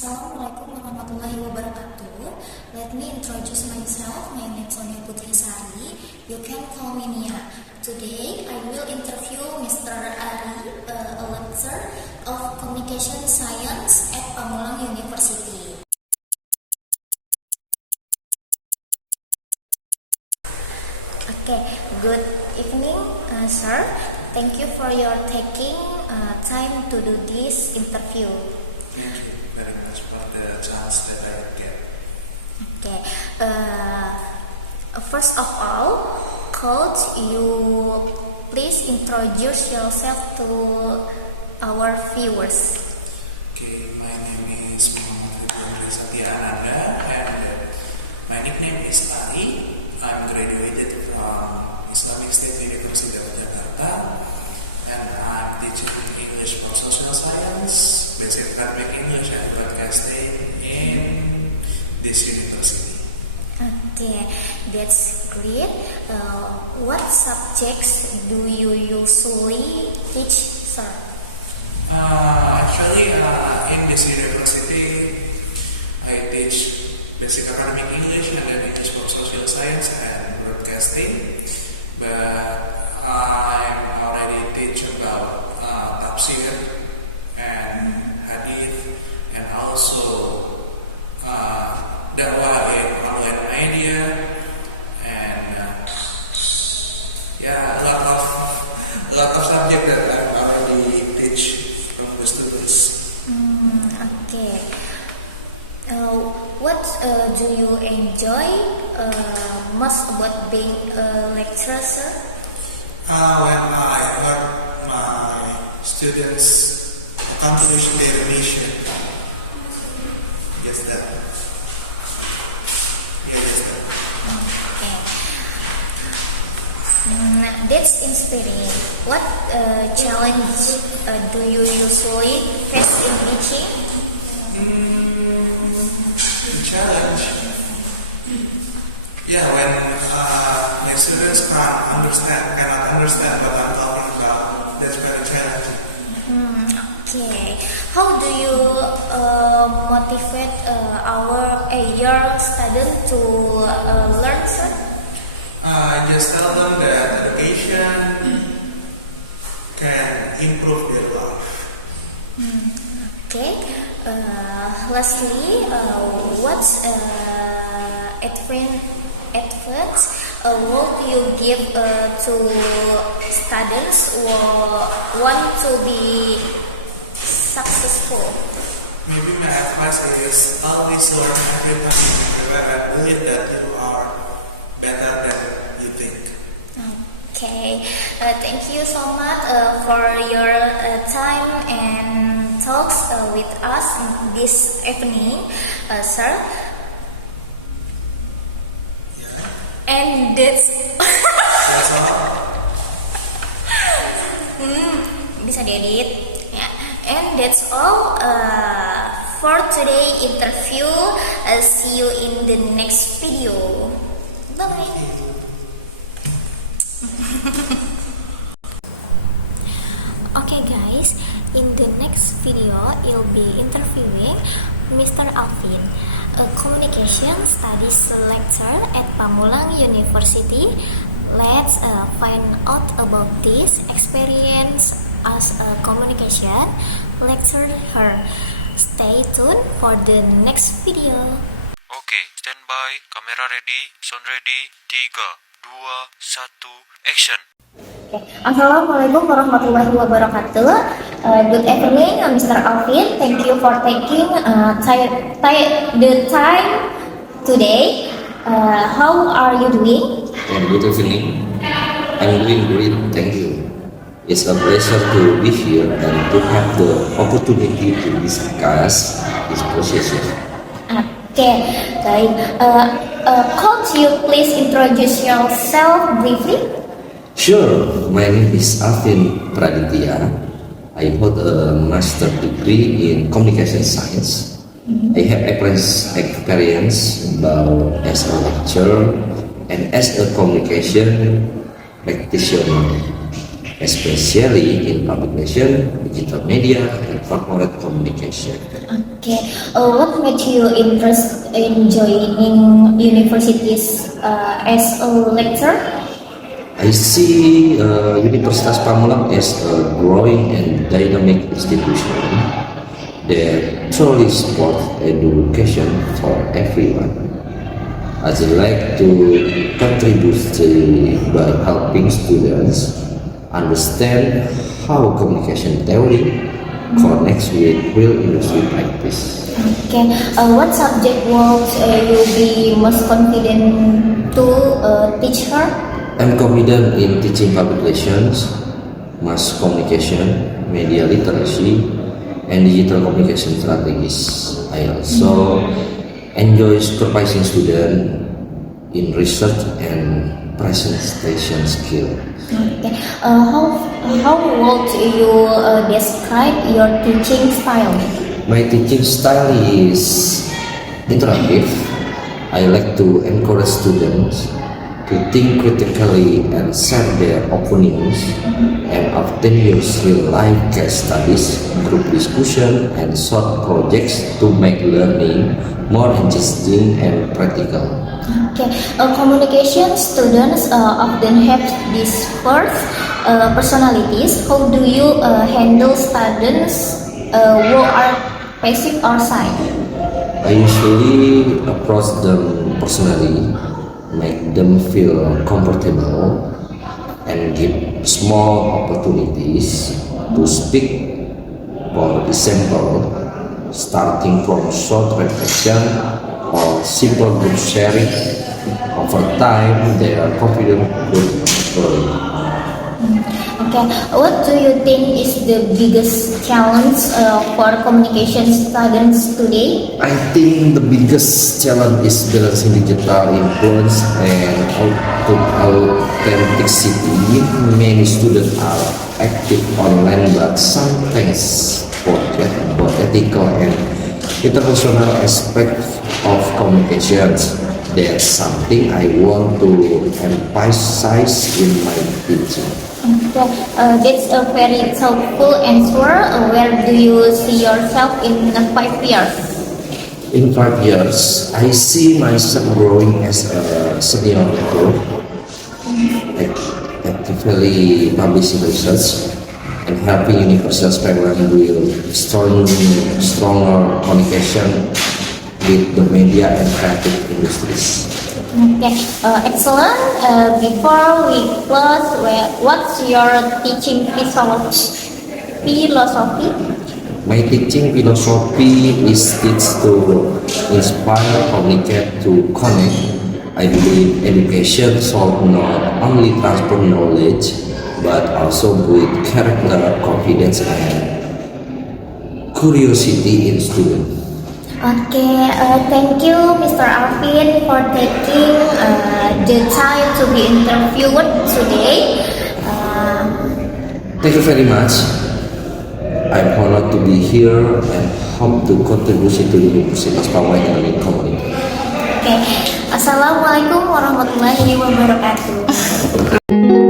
Assalamualaikum warahmatullahi wabarakatuh. Let me introduce myself. My name is Sonia Putrisari. You can call me Nia. Today I will interview Mr. Ari, a lecturer of Communication Science at Pamulang University. Okay, good evening, sir. Thank you for your taking time to do this interview. Thank you very much for the chance that I get. Okay. First of all, could you please introduce yourself to our viewers? Okay, my name is Muhammad Ridwan Satya Ananda and my nickname is Ari. I'm graduated from Islamic State University of Jakarta and I'm teaching English for Social Science, basic public English and broadcasting in this university. Okay, that's great. What subjects do you usually teach, sir? Actually, in this university, I teach basic academic English and then English for social science and broadcasting. But I'm already teach about tafsir and hadith and also dakwah in online media and a lot of subject that I'm already teach from the students. Okay. What do you enjoy most about being a lecturer, sir? When I help my students accomplish their mission. Yes, that. Yes, that. Okay. That's inspiring. What challenge do you usually face in teaching? The challenge. Yeah, when my students cannot understand what I'm talking about, that's very challenging. Okay. How do you motivate your student to learn, sir? I just tell them that education can improve their life. Okay. Lastly, what advice would you give to students who want to be successful? Maybe my advice is always learn every time. I believe that you are better than you think. Okay, thank you so much for your time and talks with us this evening, sir. Yeah. And that's That's all. bisa diedit. Yeah. And that's all for today interview. See you in the next video. Bye bye. Okay guys, in the next video you'll be interviewing Mr. Alvin, a communication studies lecturer at Pamulang University. Let's find out about this experience as a communication lecturer. Stay tuned for the next video. Oke, standby, kamera ready, sound ready, 3, 2, 1, action. Assalamualaikum warahmatullahi wabarakatuh. Good evening, Mr. Alvin. Thank you for taking the time today. How are you doing? Good evening. I'm doing great, thank you. It's a pleasure to be here and to have the opportunity to discuss this process. Okay, baik. Could you please introduce yourself briefly? Sure, my name is Alvin Praditya. I hold a master degree in communication science. I have experience both as a lecturer and as a communication practitioner. especially in public relation, digital media, and corporate communication. Okay. What made you interested in joining universities as a lecturer? I see Universitas Pamulang as a growing and dynamic institution that truly supports education for everyone. I'd like to contribute by helping students understand how communication theory connects with real industry practice. Okay. What subject would you be most confident to teach her? I'm confident in teaching public relations, mass communication, media literacy, and digital communication strategies. I also enjoy supervising students in research and presentation skills. Okay. How would you describe your teaching style? My teaching style is interactive. I like to encourage students to think critically and share their opinions, and often use real-life case studies, group discussion, and short projects to make learning more interesting and practical. Okay. Communication students often have dispersed personalities. How do you handle students who are passive or shy? I usually approach them personally, make them feel comfortable, and give small opportunities to speak. For example, starting from short reflection or simple group sharing. Over time, their confidence will grow. Okay. What do you think is the biggest challenge for communication students today? I think the biggest challenge is balancing digital influence and authenticity. Many students are active online but sometimes forget about ethical and international aspects of communications. That's something I want to emphasize in my teaching. Okay. That's a very thoughtful answer. Where do you see yourself in 5 years? In 5 years, I see myself growing as a senior lecturer, actively publishing research and helping university students build stronger communication with the media and creative industries. Okay, excellent. Before we close, what's your teaching philosophy? My teaching philosophy is teach to inspire, communicate, to connect. I believe education should not only transfer knowledge, but also build character, confidence, and curiosity in students. Okay, thank you, Mr. Alvin, for taking the time to be interviewed today. Thank you very much. I'm honored to be here and hope to contribute to the Universitas Pamulang Economic Community. Okay, Assalamualaikum warahmatullahi wabarakatuh.